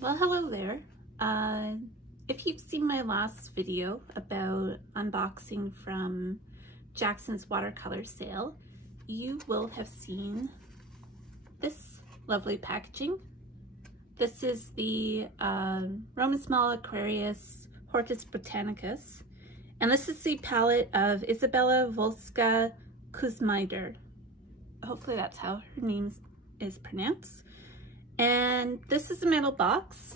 Well, hello there. If you've seen my last video about unboxing from Jackson's watercolor sale, you will have seen this lovely packaging. This is the Roman Szmal Aquarius Hortus Botanicus, and this is the palette of Izabela Wolska-Kusmider. Hopefully that's how her name is pronounced. And this is a metal box,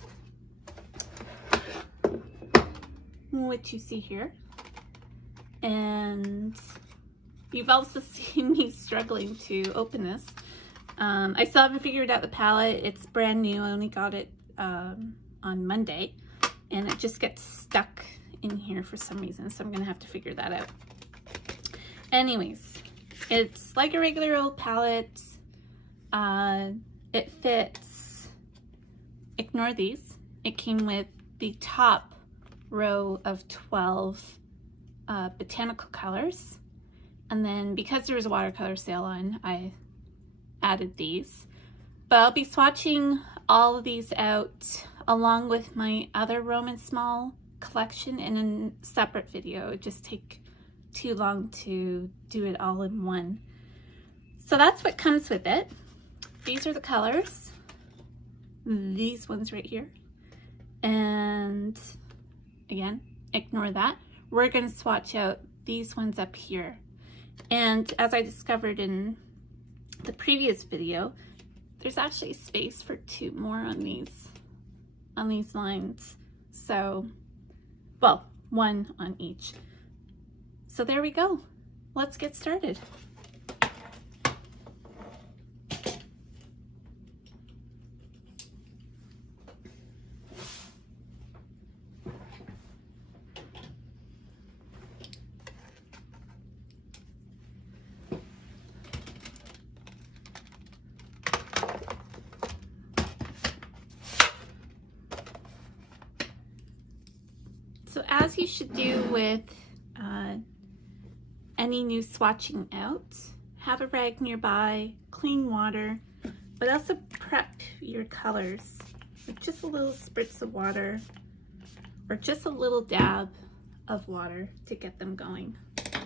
which you see here. And you've also seen me struggling to open this. I still haven't figured out the palette. It's brand new. I only got it on Monday, and it just gets stuck in here for some reason, so I'm gonna have to figure that out. Anyways, it's like a regular old palette. It fits, ignore these. It came with the top row of 12 botanical colors. And then because there was a watercolor sale on, I added these. But I'll be swatching all of these out along with my other Roman Szmal collection in a separate video. It would just take too long to do it all in one. So that's what comes with it. These are the colors, these ones right here, and again, ignore that. We're going to swatch out these ones up here. And as I discovered in the previous video, there's actually space for 2 more on these lines. So, well, 1 on each. So there we go. Let's get started. So as you should do with any new swatching out, have a rag nearby, clean water, but also prep your colors with just a little spritz of water or just a little dab of water to get them going. I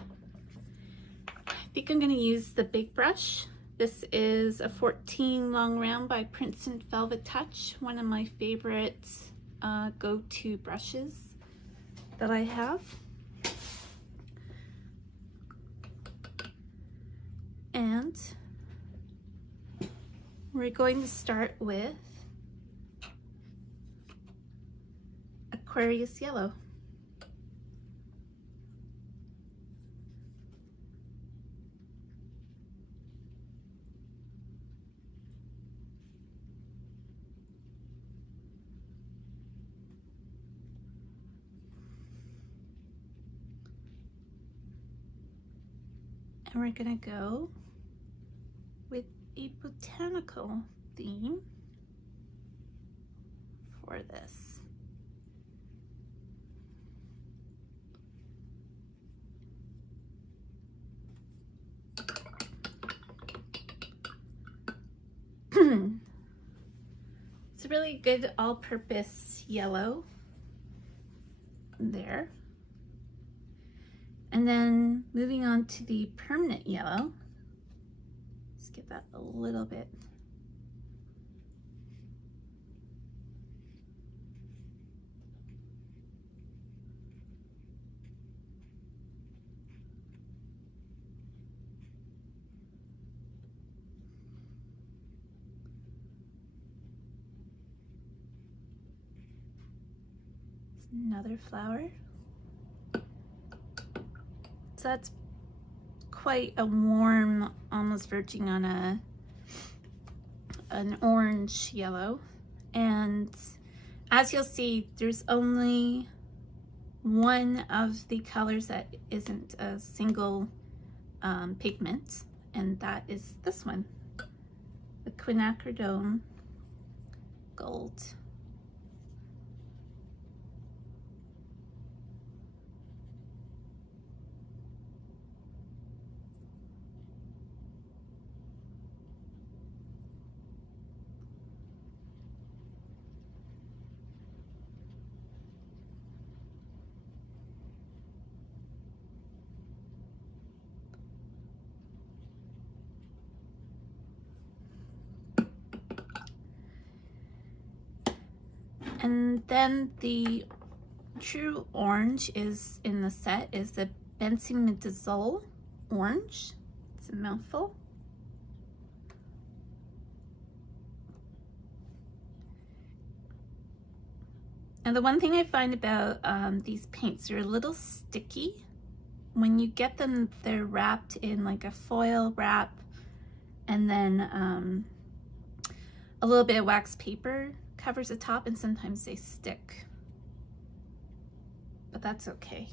think I'm going to use the big brush. This is a 14 long round by Princeton Velvet Touch, one of my favorite go-to brushes that I have. And we're going to start with Aquarius Yellow. And we're gonna go with a botanical theme for this. It's a really good all-purpose yellow there. And then moving on to the permanent yellow, let's get that a little bit. Another flower. So that's quite a warm, almost verging on an orange yellow. And as you'll see, there's only one of the colors that isn't a single pigment, and that is this one, the quinacridone gold. And then the true orange is in the set is the benzimidazole orange. It's a mouthful. And the one thing I find about these paints, they're a little sticky. When you get them, they're wrapped in like a foil wrap, and then a little bit of wax paper covers the top, and sometimes they stick. But that's okay.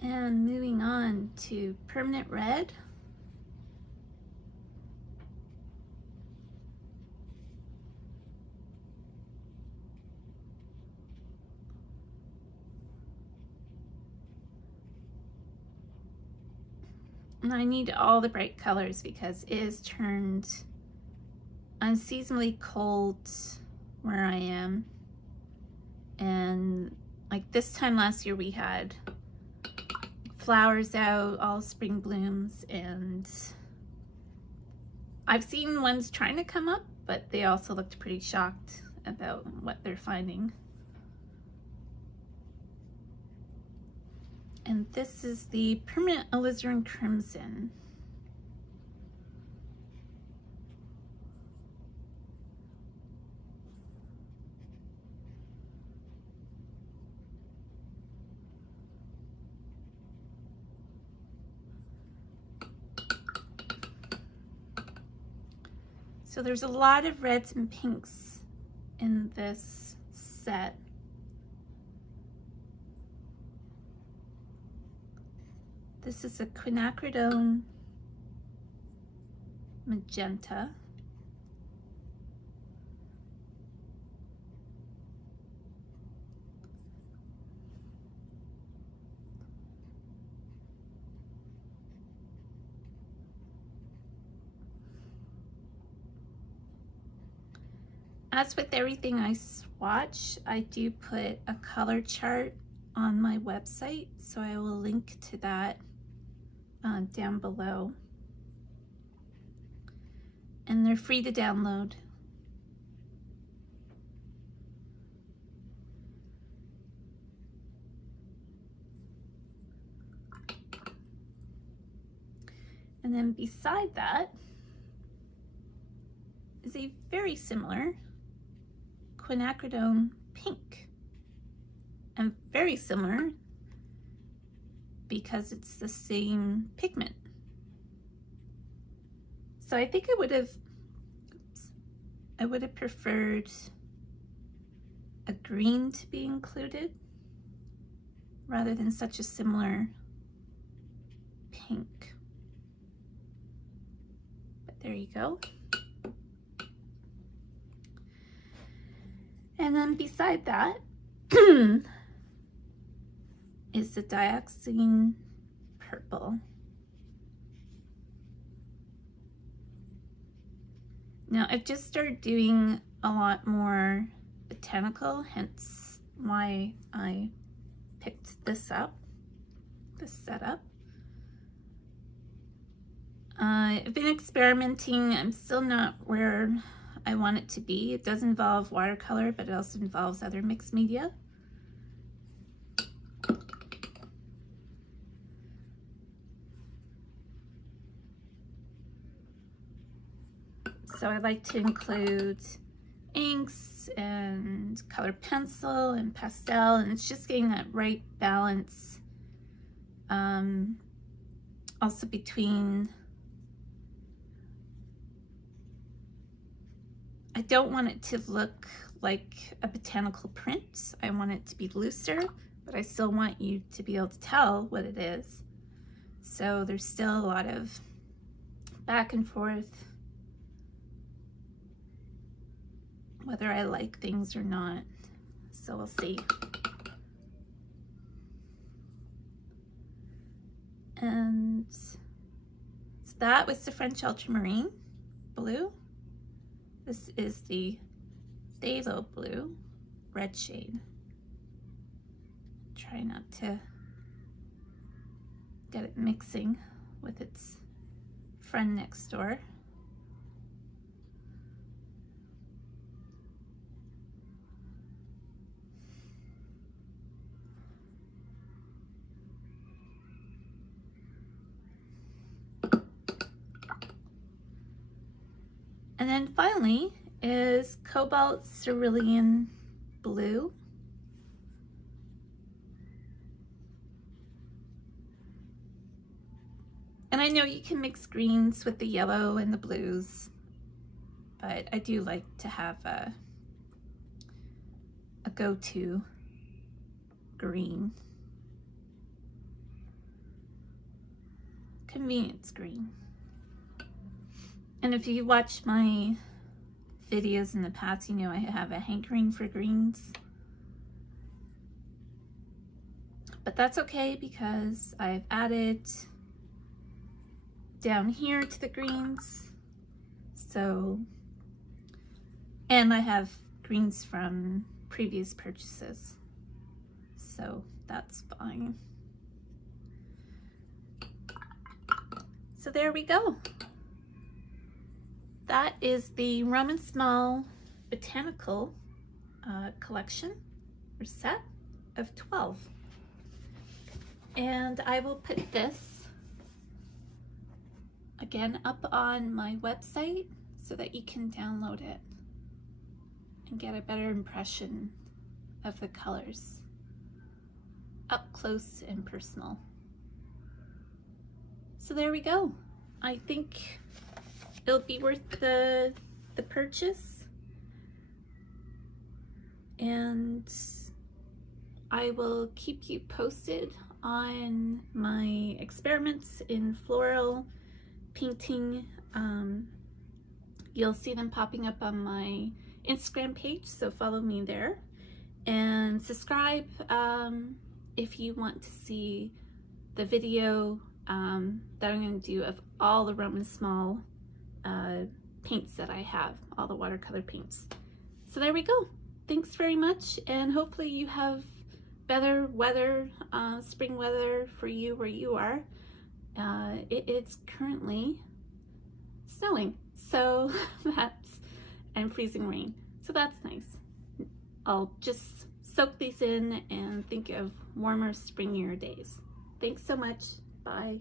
And moving on to permanent red. And I need all the bright colors because it is turned unseasonably cold where I am. And like this time last year we had flowers out, all spring blooms, and I've seen ones trying to come up, but they also looked pretty shocked about what they're finding. And this is the permanent alizarin crimson. So there's a lot of reds and pinks in this set. This is a quinacridone magenta. As with everything I swatch, I do put a color chart on my website, so I will link to that down below. And they're free to download. And then beside that is a very similar quinacridone pink, and very similar because it's the same pigment. So I think I would have preferred a green to be included rather than such a similar pink. But there you go. And then beside that is the dioxazine purple. Now I've just started doing a lot more botanical, hence why I picked this up, this setup. I've been experimenting. I'm still not where I want it to be. It does involve watercolor, but it also involves other mixed media. So I like to include inks and colored pencil and pastel, and it's just getting that right balance also between, I don't want it to look like a botanical print. I want it to be looser, but I still want you to be able to tell what it is. So there's still a lot of back and forth whether I like things or not. So we'll see. And so that was the French ultramarine blue. This is the phthalo blue, red shade. try not to get it mixing with its friend next door. And then finally is Cobalt Cerulean Blue. And I know you can mix greens with the yellow and the blues, but I do like to have a go-to green. Convenience green. And if you watch my videos in the past, you know I have a hankering for greens. But that's okay because I've added down here to the greens. So, and I have greens from previous purchases. So that's fine. So there we go. That is the Roman Szmal Botanical collection or set of 12. And I will put this again up on my website so that you can download it and get a better impression of the colors up close and personal. So there we go. I think it'll be worth the purchase, and I will keep you posted on my experiments in floral painting. You'll see them popping up on my Instagram page, so follow me there, and subscribe if you want to see the video that I'm going to do of all the Roman Szmal paints that I have, all the watercolor paints. So there we go. Thanks very much, and hopefully you have better weather, spring weather for you where you are. It's currently snowing, so and freezing rain, so that's nice. I'll just soak these in and think of warmer, springier days. Thanks so much. Bye.